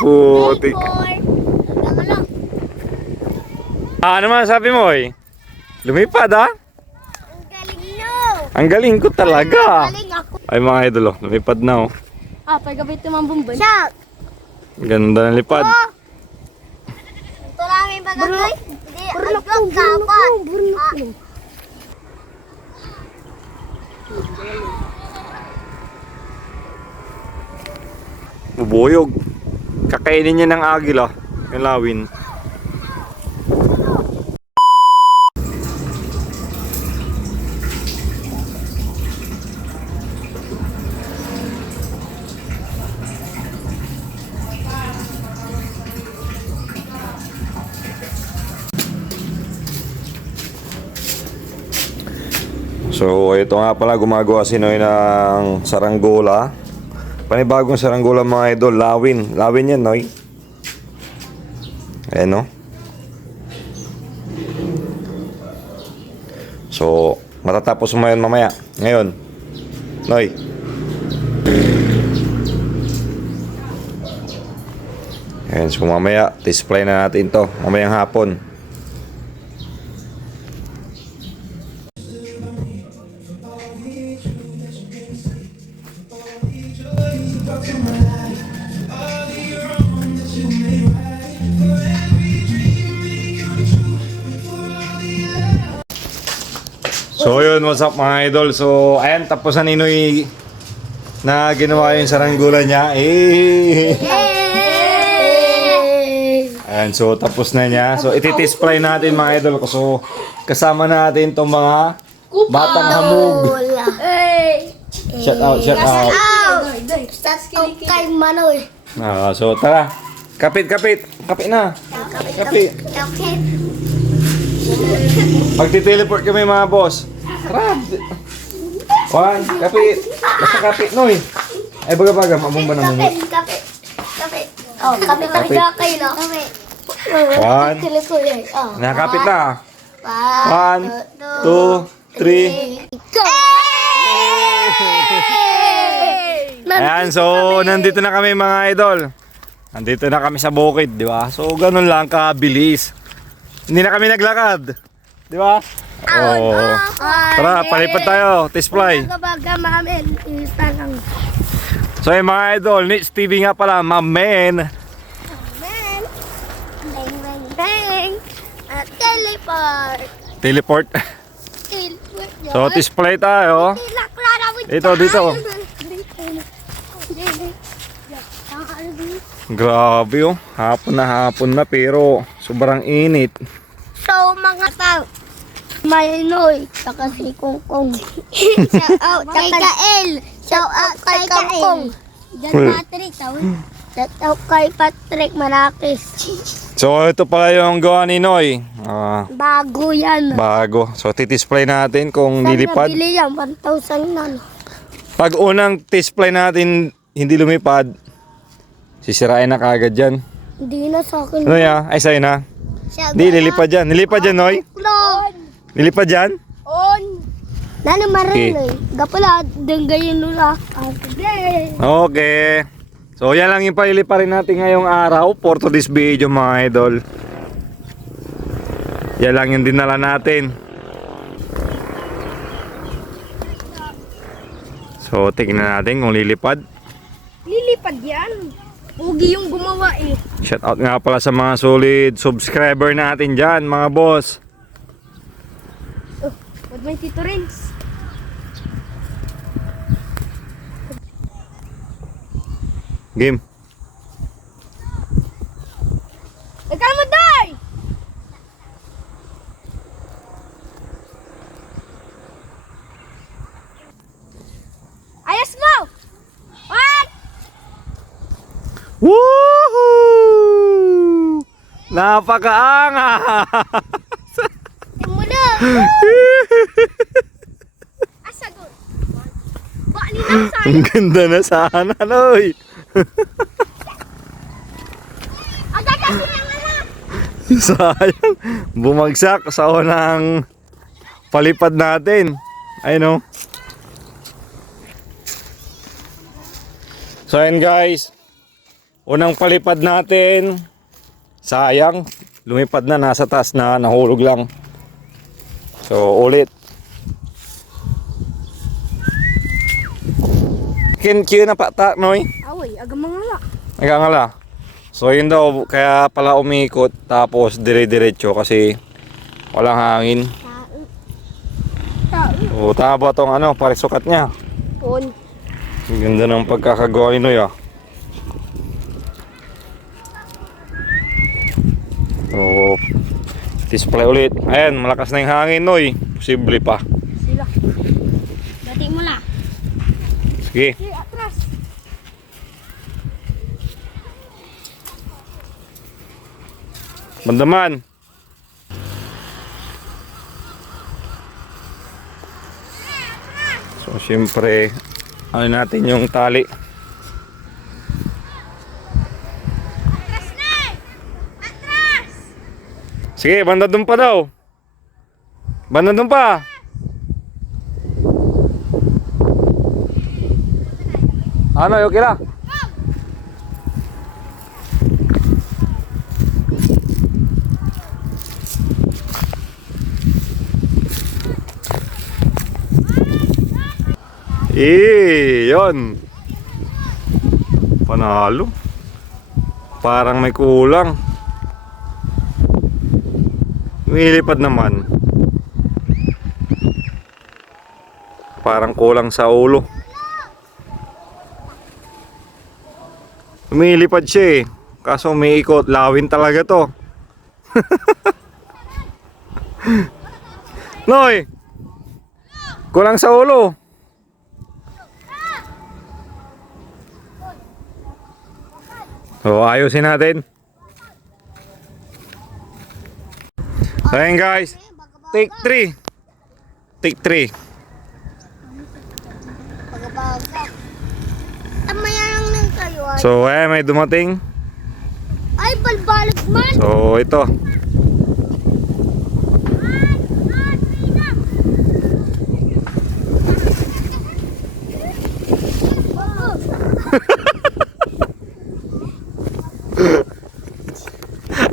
Putik. Ano man sabi mo eh? Lumipad ah? Ang galing no. Ang galing ko talaga. Galing ako. Ay mga idol oh, lumipad na oh. Pagkabit naman bumbun. Siya. Ganda ng lipad. Ito lang yung bagay. Hindi, agad kapat. Bubuyog. Kakainin niya ng agila. Yung lawin. So ito nga pala, gumagawa si Noy ng saranggola. Panibagong saranggola mga idol, lawin. Lawin yan Noy. Ayan no. So matatapos mo yan mamaya. Ngayon Noy. Ayan, so mamaya display na natin to mamayang hapon. So yun, what's up mga idol? So ayan, tapos na Ninoy na ginawa yung saranggola niya. Ayan, so tapos na niya. So iti-display natin mga idol. So kasama natin itong mga batang hamog. Shout out, shout out. Kay Manoy. So tara, kapit na. Kapit. Magti-teleport kami mga boss. Tara. One, kapit. Basta kapit, Noy. Ay, baga-baga, mabumba na muna. Kapit. Oh, kapit talaga kayo, no? One. Nakakapit na. 1, 2, 3. Ayan, so nandito na kami mga idol. Nandito na kami sa bukid, di ba? So ganun lang kabilis. Hindi na kami naglakad. Di ba? Oh. Tara, palipat tayo. Display. So yung mga idol, Nits TV nga pala, mamen. Teleport. So display tayo. Dito. Grabe oh. Hapon na pero sobrang init. So mga tao, may Noy, saka si Kongkong. Shout out kay Kael. Shout out kay Kongkong. John Patrick, shout out kay Patrick Marakis. So ito pala yung gawa ni Noy. Bago yan. Bago. So titisplay natin kung nilipad. Saan nabili yan? 1,000 na. Pag unang display natin hindi lumipad, sisirain na kagad yan. Hindi na sa akin. Ano ya? Ay sa'yo na. Hindi, nilipad yan. Nilipad yan, Noy? Nilipad yan? On. Nani Okay. marin gapala denggayin nula. Okay. So yan lang yung paliliparin natin ngayong araw for today's video mga idol. Yan lang yung dinala natin. So tingnan natin kung lilipad. Lilipad yan. Ugi yung gumawa eh. Shout out nga pala sa mga solid subscriber natin dyan mga boss. What my Tito Rins? Game. Ikaw mo day! Ayos mo! What? Woohoo! Napakaangas! Mo na! Asagot! Bali lang sa'yo! Ang ganda na sana, Noy! Agad kasi yung anak! Sayang, bumagsak sa unang palipad natin. Ayun o. So ayan guys, unang palipad natin, sayang, lumipad na, nasa taas na, nahulog lang. So ulit. Kin na pata, Noy? Away, agamangala. Nagangala. So yun daw, kaya pala umikot, tapos dire-diretso kasi walang hangin. O tama ba tong ano, parisukat niya? On. Ang ganda ng pagkakagawa ni Noy ah. So, display ulit. Ayan, malakas na yung hangin Noy. Posible pa. Sila. Dati mo la. Sige. Sige, atras. Bandaman. So, syempre, ano natin yung tali. Atras na! Atras! Sige, banda dun pa daw. Banda dun pa. Ano, okay na? Yun. Panalo. Parang may kulang. Lumilipad naman. Parang kulang sa ulo. Lumilipad siya eh. Kaso umiikot. Lawin talaga to. Noy! Kulang sa ulo. So ayusin natin. So ayun guys, take 3. Take 3. Pagabaga. Tamaya lang lang kayo ay. So may dumating. Ay, balbalag man. So ito.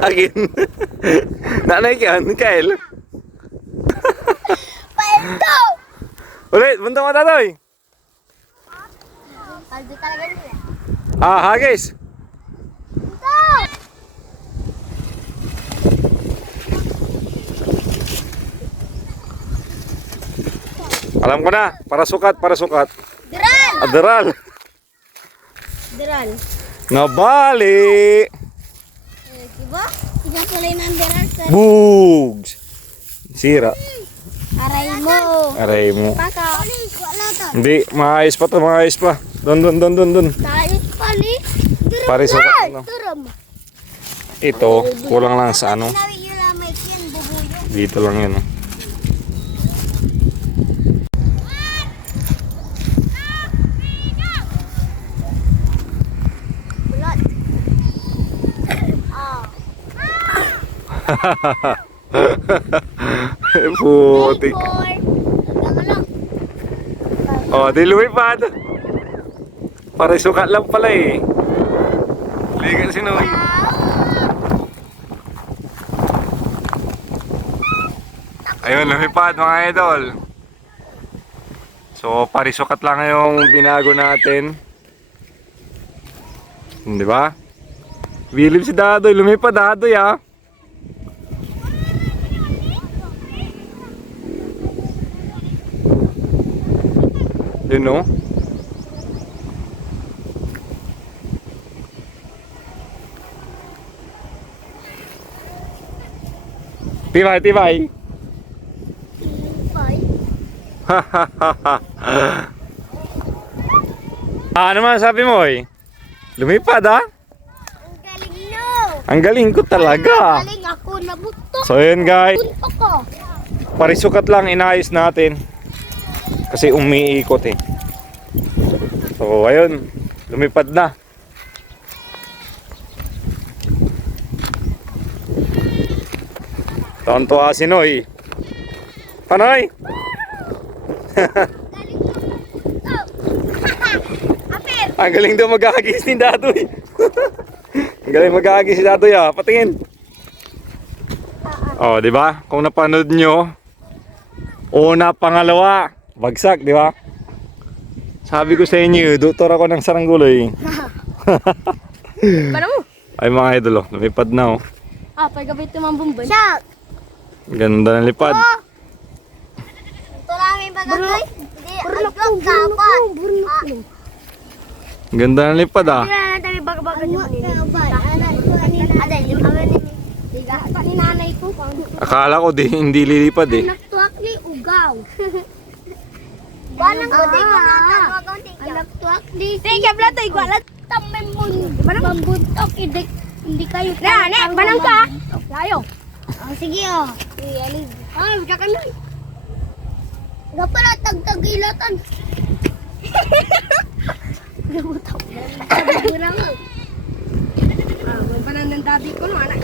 Again. Nanay ka, Mikael. Paento! Ulit, bunta mo tatoy. Paldo talaga nila. Hagis. Ito! Alam ko na, para sukat, para sukat. Diral! Adral. Diral. Nabali. Diba? Tiga pala yung diral sa Bugs. Sira. aray mo. Aray mo. Paka. Wala to. Hindi, maayos pa to, maayos pa. Dun. Dahil pali. Diral Pare sukat na. na. Turam. Ito, kulang lang sa ano. Nawi yung lamay yan, bubuyo. Dito lang yun. Oh. Bulot. Putik. Oh, di lumipad. Pare sukat lang pala eh. Ligan si Noy. Ayun, lumipad mga idol. So, parisukat lang yung binago natin. Di ba? Bilib si Dadoy, lumipad Dadoy ah. Yun no? Tibay, tibay. Ano man sabi mo eh? Lumipad ah? Ang galing no. Ang galing ko talaga. Galing ako nabuto. So yun guys, Punto ko. parisukat lang inayos natin. Kasi umiikot eh. So ayun, lumipad na. Tonto si Noy. Panoy! Galing mo. Oh. Aper. Ang galing daw mag-aagis ni Datoy. Ang galing mag-aagis si Datoy ah. Patingin. Oh, di ba? Kung napanood nyo, una, pangalawa, bagsak, di ba? Sabi ko sa inyo, doktor ako ng saranggola eh. Paano mo? Ay mga idol, oh, lumipad na oh. Ah, pagkabit yung mga bumbon. Siya! Ganda ng lipad. Ito namin bagay. Hindi, agak dapat. Ganda ng lipad ah. Kaya natin baga-baga niyo manini. Aday, yung kami ni Tiga, pa ni nanay ko. Akala ko hindi lilipad eh. Nagtuwak ni Ugaw. Walang ko di ko natawag nagtuwak ni Tiga, plato, igualat. tamen mo. Mambuntok, hindi kayo. Nane, banang ka. Layo. Sige oh. Ah, bisa ka na. Nga pala tagtagilatan. Ah, may panandang daddy ko no, anak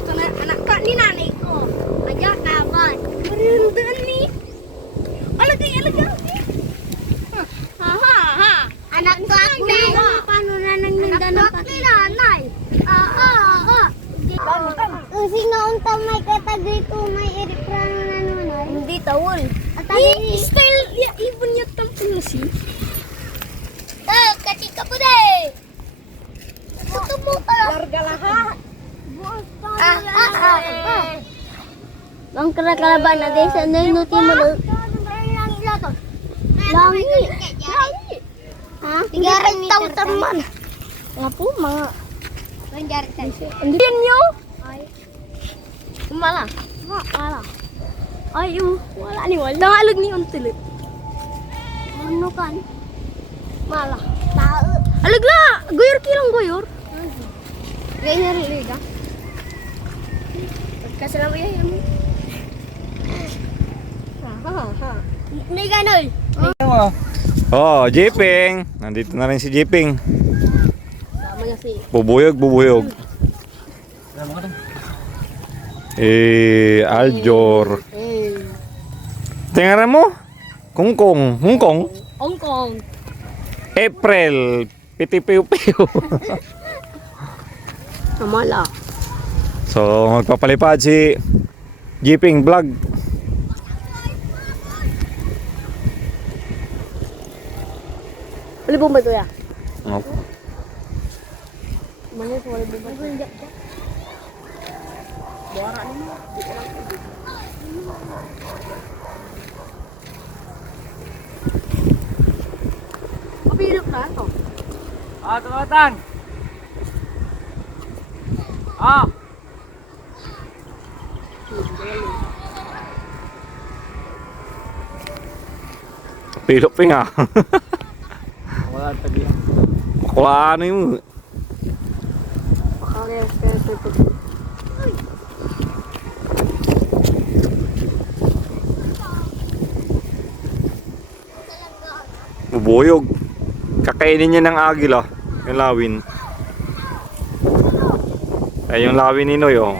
ka ni nanay ko. Aja kawan. Marindan ni. Alagay. Ha. Anak tuwak ni. Paano na nang Mindanao pati? Nanay. Sino unta may katagito may eriprano na nunay? Hindi tawol. Atay. Style ya ibon niya tampon si. Kachika po de. Ito mo pala. Larga lahat. Bang kalaban na din sa nuti mo daw. Langi. Ha? 3 taon taman. Nga po, mga... Manjaritan. Hindi nyo? Ay. Mala. Wala. Ay, wala ni wala. Nangalog ni untilit. Ano kan? Mala. Tao. Alagla! Goyor kilang goyor. Ganyan rin ka. Pagkasalamu yan mo. Ha. May ganoy. Oh, Jiping. Nandito na rin si Jiping. Sama niya si... Bubuyog. Aljor. Tingnan mo. Hongkong. Hong Kong. April. Piti-piu-piu. Mala. So, magpapalipad si Jiping Vlog. Wala po ba ito ya? Oh. Mga sa wala ba ito? Buwara naman. Kapilok na ito. Tumatan. Pilok nga. Wala tagi. Makuha ano yung... Kaya ito. Bubuyog. Kakainin niya ng agila. Yung lawin. Ay, yung lawin ni Noy, oh.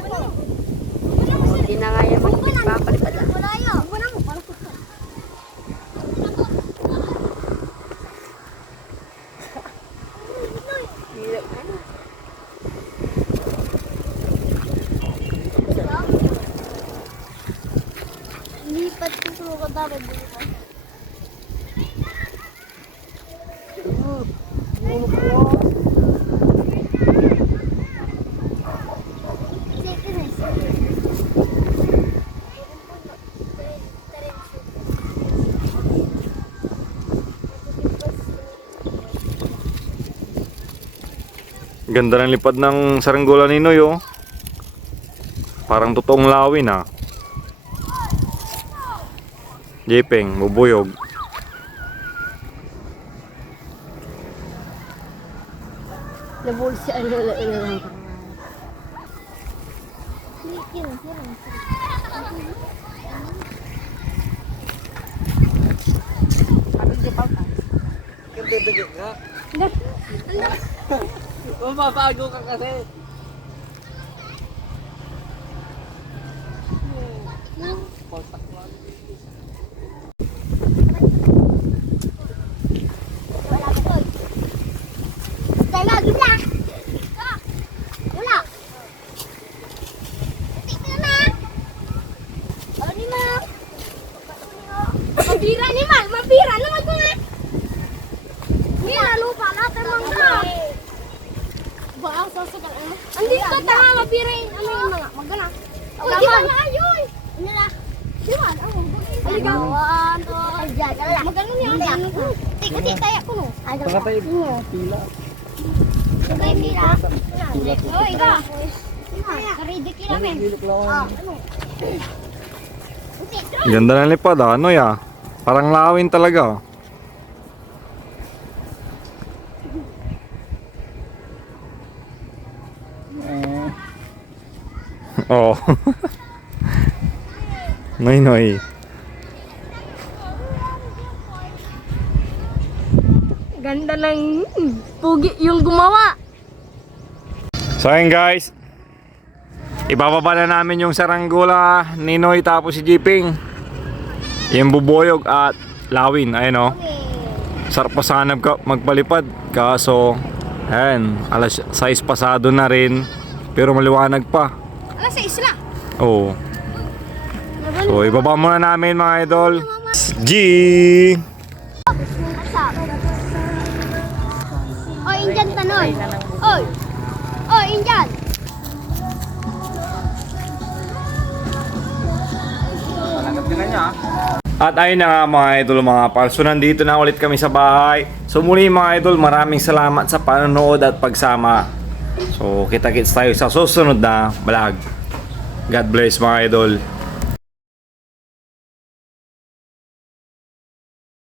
Hindi na nga yan magpapalipad. Lipat ko sa mga dapat bukas. Ganda ng lipad ng saranggola ni Noy, oh. Parang totoong lawin, ah. Jiping, bubuyog. Nabul si ano lang. Ganda ka. Mapapago ka kasi. Kontak lang. Mabira ni Mal, mabira naman ko nga. Mira, lupa natin mga. Ba, ang sasakal ano? Andito tanga, mabira yung ano yung mga. Magana. Oh, di ba na ayoy? Ano na? Di ba? Aligaw. Magano niya? Kasi kaya ko no. Pakatay pila. Sige, mira. Oh, ikaw. Karidik yun namin. Ganda ng lipad ah. Ano ya? Parang lawin talaga. Oh. Noy noy. Ganda ng pugi yung gumawa. So ayun guys. Ibababa na namin yung saranggola ni Noy tapos si Jiping. Yung buboyog at lawin. Ayun oh. Sarap pa sana magpalipad. Kaso, ayan, alas 6 pasado na rin. Pero maliwanag pa. Alas 6 lang. Oo. So, ibaba muna namin mga idol. G! Oy, Indian tanoy. Oy. Oy, Indian. At ayun na nga mga idol mga pal. So nandito na ulit kami sa bahay. So muli mga idol, maraming salamat sa panonood at pagsama. So kita-kits tayo sa susunod na vlog. God bless mga idol.